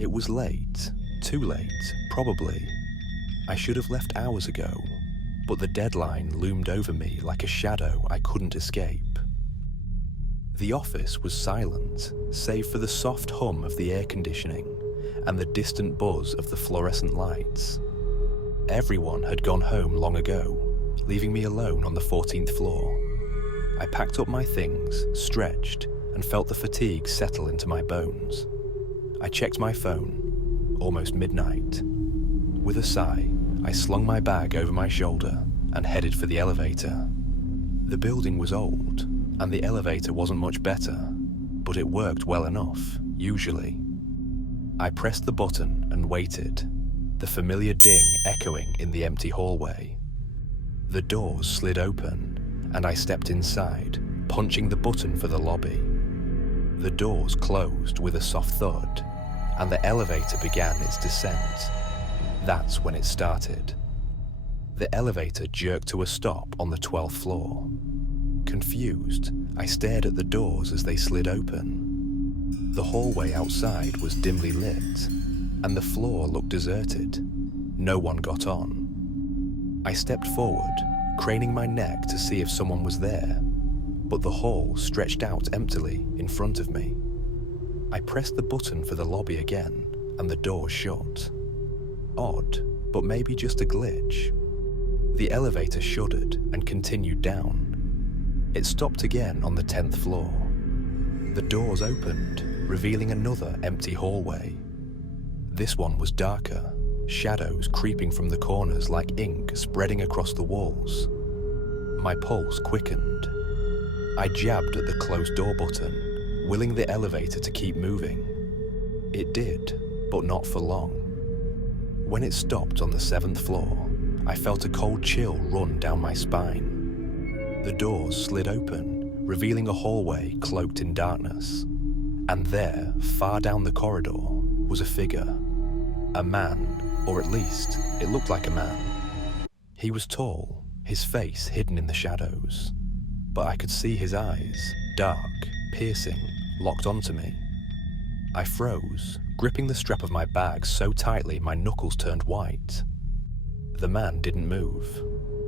It was late, too late, probably. I should have left hours ago, but the deadline loomed over me like a shadow I couldn't escape. The office was silent, save for the soft hum of the air conditioning and the distant buzz of the fluorescent lights. Everyone had gone home long ago, leaving me alone on the 14th floor. I packed up my things, stretched, and felt the fatigue settle into my bones. I checked my phone, almost midnight. With a sigh, I slung my bag over my shoulder and headed for the elevator. The building was old, and the elevator wasn't much better, but it worked well enough, usually. I pressed the button and waited, the familiar ding echoing in the empty hallway. The doors slid open, and I stepped inside, punching the button for the lobby. The doors closed with a soft thud, and the elevator began its descent. That's when it started. The elevator jerked to a stop on the 12th floor. Confused, I stared at the doors as they slid open. The hallway outside was dimly lit, and the floor looked deserted. No one got on. I stepped forward, craning my neck to see if someone was there, but the hall stretched out emptily in front of me. I pressed the button for the lobby again, and the door shut. Odd, but maybe just a glitch. The elevator shuddered and continued down. It stopped again on the 10th floor. The doors opened, revealing another empty hallway. This one was darker, shadows creeping from the corners like ink spreading across the walls. My pulse quickened. I jabbed at the closed door button, willing the elevator to keep moving. It did, but not for long. When it stopped on the 7th floor, I felt a cold chill run down my spine. The doors slid open, revealing a hallway cloaked in darkness. And there, far down the corridor, was a figure. A man, or at least, it looked like a man. He was tall, his face hidden in the shadows. But I could see his eyes, dark, piercing, locked onto me. I froze, gripping the strap of my bag so tightly my knuckles turned white. The man didn't move.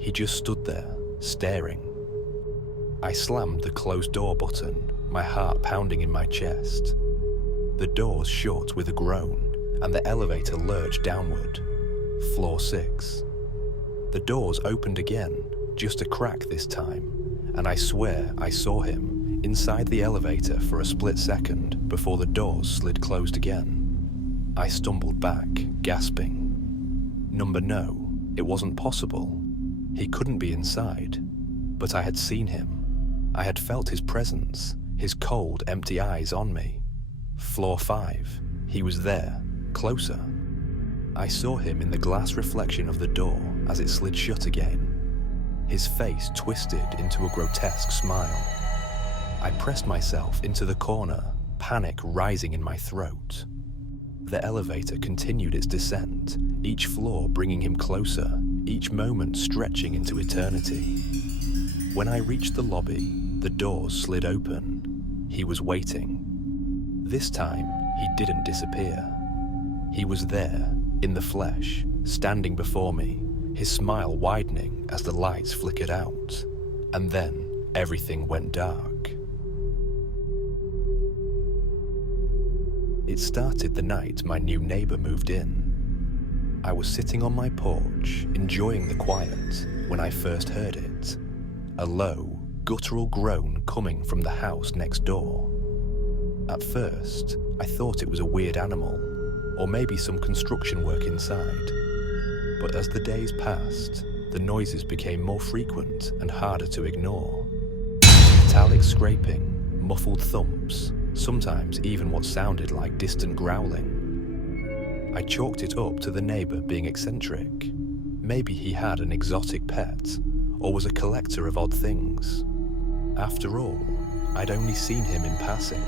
He just stood there, staring. I slammed the closed door button, my heart pounding in my chest. The doors shut with a groan, and the elevator lurched downward. Floor 6. The doors opened again, just a crack this time, and I swear I saw him inside the elevator for a split second before the doors slid closed again. I stumbled back, gasping. No, it wasn't possible. He couldn't be inside. But I had seen him. I had felt his presence, his cold, empty eyes on me. Floor 5. He was there, closer. I saw him in the glass reflection of the door as it slid shut again. His face twisted into a grotesque smile. I pressed myself into the corner, panic rising in my throat. The elevator continued its descent, each floor bringing him closer, each moment stretching into eternity. When I reached the lobby, the doors slid open. He was waiting. This time, he didn't disappear. He was there, in the flesh, standing before me, his smile widening as the lights flickered out. And then, everything went dark. It started the night my new neighbor moved in. I was sitting on my porch, enjoying the quiet, when I first heard it. A low, guttural groan coming from the house next door. At first, I thought it was a weird animal, or maybe some construction work inside. But as the days passed, the noises became more frequent and harder to ignore. Metallic scraping, muffled thumps, sometimes even what sounded like distant growling. I chalked it up to the neighbor being eccentric. Maybe he had an exotic pet, or was a collector of odd things. After all, I'd only seen him in passing.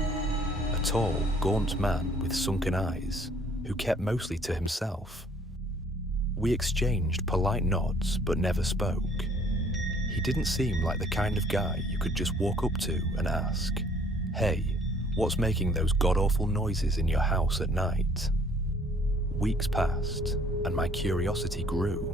A tall, gaunt man with sunken eyes, who kept mostly to himself. We exchanged polite nods but never spoke. He didn't seem like the kind of guy you could just walk up to and ask, "Hey, what's making those god-awful noises in your house at night?" Weeks passed, and my curiosity grew.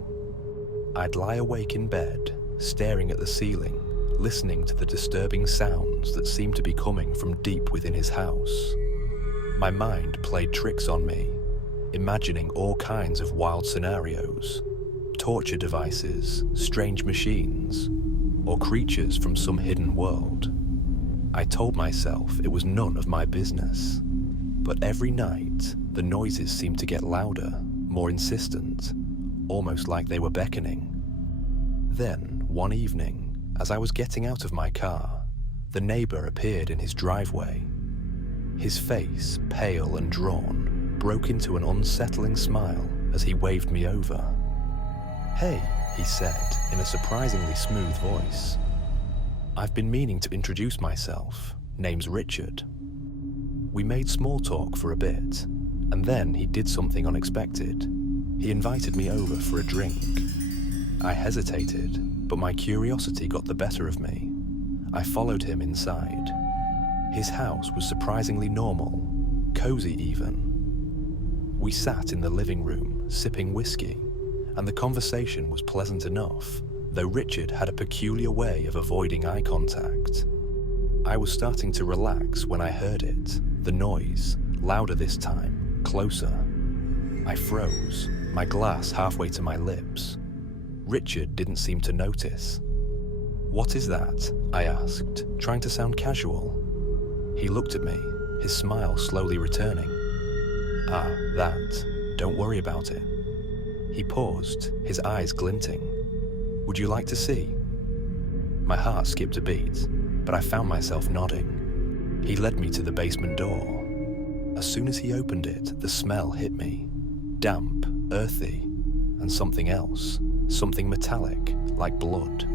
I'd lie awake in bed, staring at the ceiling, listening to the disturbing sounds that seemed to be coming from deep within his house. My mind played tricks on me, imagining all kinds of wild scenarios, torture devices, strange machines, or creatures from some hidden world. I told myself it was none of my business, but every night the noises seemed to get louder, more insistent, almost like they were beckoning. Then, one evening, as I was getting out of my car, the neighbor appeared in his driveway. His face, pale and drawn, broke into an unsettling smile as he waved me over. "Hey," he said in a surprisingly smooth voice. "I've been meaning to introduce myself. Name's Richard." We made small talk for a bit, and then he did something unexpected. He invited me over for a drink. I hesitated, but my curiosity got the better of me. I followed him inside. His house was surprisingly normal, cozy even. We sat in the living room, sipping whiskey, and the conversation was pleasant enough, though Richard had a peculiar way of avoiding eye contact. I was starting to relax when I heard it, the noise, louder this time, closer. I froze, my glass halfway to my lips. Richard didn't seem to notice. "What is that?" I asked, trying to sound casual. He looked at me, his smile slowly returning. "Ah, that. Don't worry about it." He paused, his eyes glinting. "Would you like to see?" My heart skipped a beat, but I found myself nodding. He led me to the basement door. As soon as he opened it, the smell hit me. Damp, earthy, and something else, something metallic, like blood.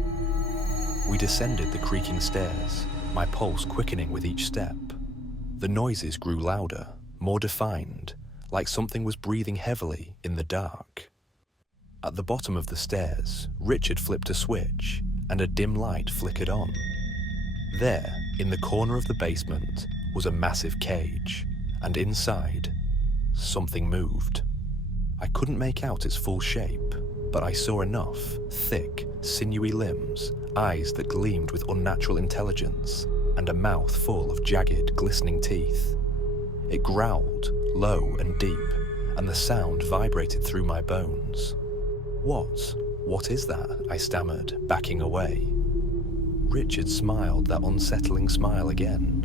We descended the creaking stairs, my pulse quickening with each step. The noises grew louder, more defined, like something was breathing heavily in the dark. At the bottom of the stairs, Richard flipped a switch, and a dim light flickered on. There, in the corner of the basement, was a massive cage, and inside, something moved. I couldn't make out its full shape, but I saw enough thick, sinewy limbs, eyes that gleamed with unnatural intelligence, and a mouth full of jagged, glistening teeth. It growled, low and deep, and the sound vibrated through my bones. What is that?" I stammered, backing away. Richard smiled that unsettling smile again.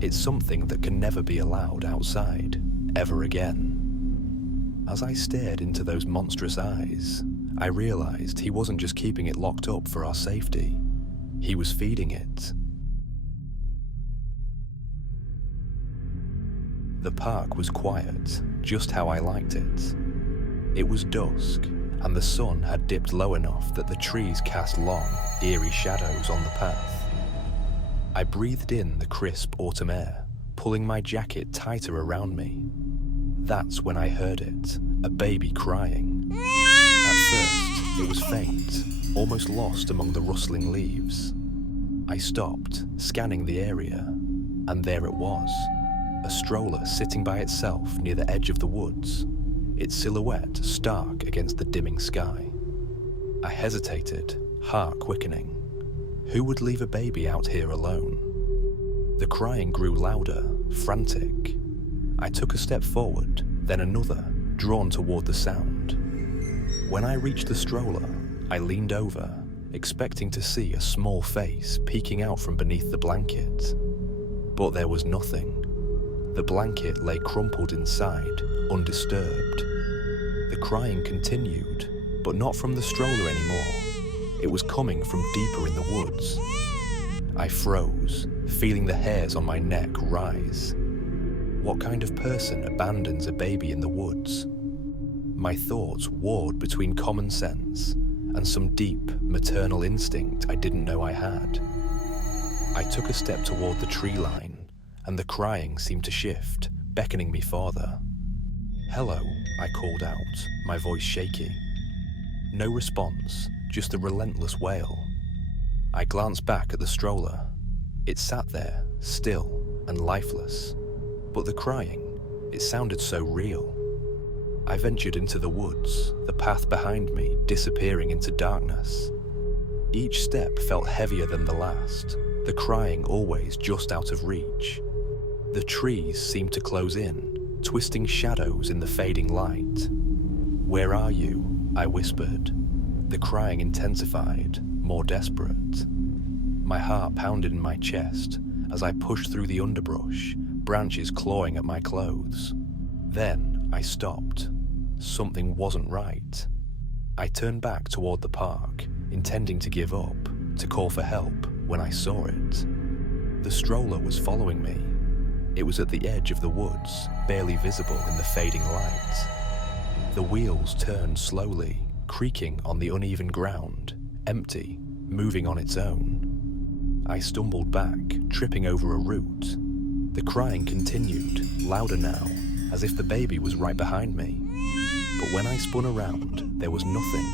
"It's something that can never be allowed outside, ever again." As I stared into those monstrous eyes, I realized he wasn't just keeping it locked up for our safety. He was feeding it. The park was quiet, just how I liked it. It was dusk, and the sun had dipped low enough that the trees cast long, eerie shadows on the path. I breathed in the crisp autumn air, pulling my jacket tighter around me. That's when I heard it, a baby crying. At first, it was faint, almost lost among the rustling leaves. I stopped, scanning the area, and there it was, a stroller sitting by itself near the edge of the woods, its silhouette stark against the dimming sky. I hesitated, heart quickening. Who would leave a baby out here alone? The crying grew louder, frantic. I took a step forward, then another, drawn toward the sound. When I reached the stroller, I leaned over, expecting to see a small face peeking out from beneath the blanket. But there was nothing. The blanket lay crumpled inside, undisturbed. The crying continued, but not from the stroller anymore. It was coming from deeper in the woods. I froze, feeling the hairs on my neck rise. What kind of person abandons a baby in the woods? My thoughts warred between common sense and some deep, maternal instinct I didn't know I had. I took a step toward the tree line, and the crying seemed to shift, beckoning me farther. "Hello," I called out, my voice shaky. No response, just a relentless wail. I glanced back at the stroller. It sat there, still and lifeless. But the crying, it sounded so real. I ventured into the woods, the path behind me disappearing into darkness. Each step felt heavier than the last, the crying always just out of reach. The trees seemed to close in, twisting shadows in the fading light. "Where are you?" I whispered. The crying intensified, more desperate. My heart pounded in my chest as I pushed through the underbrush, branches clawing at my clothes. Then I stopped. Something wasn't right. I turned back toward the park, intending to give up, to call for help, when I saw it. The stroller was following me. It was at the edge of the woods, barely visible in the fading light. The wheels turned slowly, creaking on the uneven ground, empty, moving on its own. I stumbled back, tripping over a root. The crying continued, louder now, as if the baby was right behind me. But when I spun around, there was nothing,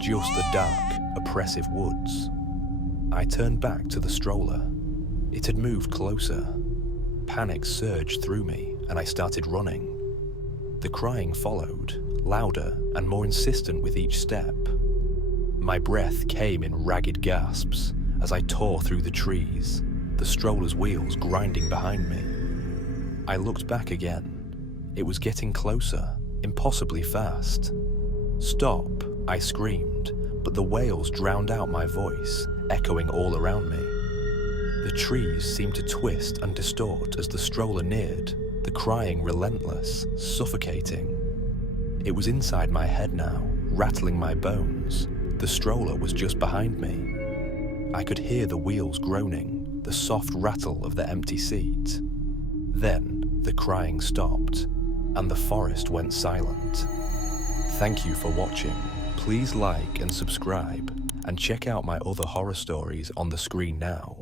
just the dark, oppressive woods. I turned back to the stroller. It had moved closer. Panic surged through me, and I started running. The crying followed, louder and more insistent with each step. My breath came in ragged gasps as I tore through the trees, the stroller's wheels grinding behind me. I looked back again. It was getting closer, impossibly fast. "Stop," I screamed, but the wails drowned out my voice, echoing all around me. The trees seemed to twist and distort as the stroller neared, the crying relentless, suffocating. It was inside my head now, rattling my bones. The stroller was just behind me. I could hear the wheels groaning, the soft rattle of the empty seat. Then the crying stopped, and the forest went silent. Thank you for watching. Please like and subscribe, and check out my other horror stories on the screen now.